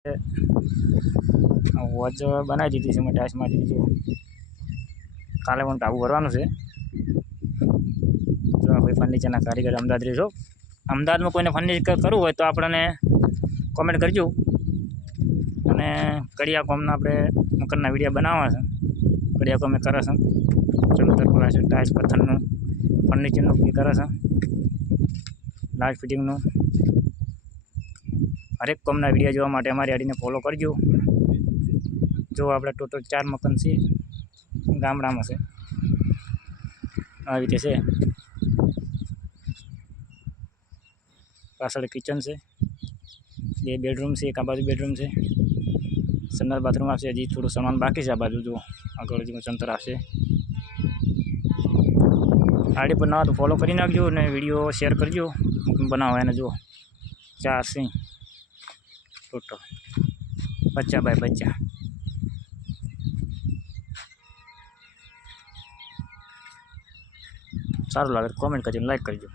Watch બનાવી દીધી છે, મેં ટાઈસ મારી દીધી. કાલે પણ ટાબુ ભરવાનું છે. જો કોઈ ફર્નિચરના કારીગર અમદાવાદ રહેજો. અમદાવાદમાં કોઈને ફર્નિચર કરવું હોય તો આપણને કોમેન્ટ કરજો. અને કડિયા કોમના આપણે મકાનના વિડીયો બનાવવા છે. કડિયા કોમે કરે છે, ચલો કરવા છે, ટાઈસ પથ્થરનું ફર્નિચરનું બી કરે છે, લાઇટ ફિટિંગનું. હરેક કોમના વિડીયો જોવા માટે અમારી આડીને ફોલો કરજો. જો આપણે ટોટલ 4 મકાન છે, ગામડામાં છે. આવી રીતે છે. પાછળ કિચન છે, 2 બેડરૂમ છે, એક આ બાજુ બેડરૂમ છે, સંડાસ બાથરૂમ આવશે. હજી થોડું સામાન બાકી છે આ બાજુ. જો આગળ હજી ચંતર આવશે. આડી પર ના તો ફોલો કરી નાખજો અને વિડીયો શેર કરજો. બનાવો એને. જો 4 છે ટોટલ, 50 બાય 50. સારું લાગે તો કોમેન્ટ કરજો, લાઈક કરજો.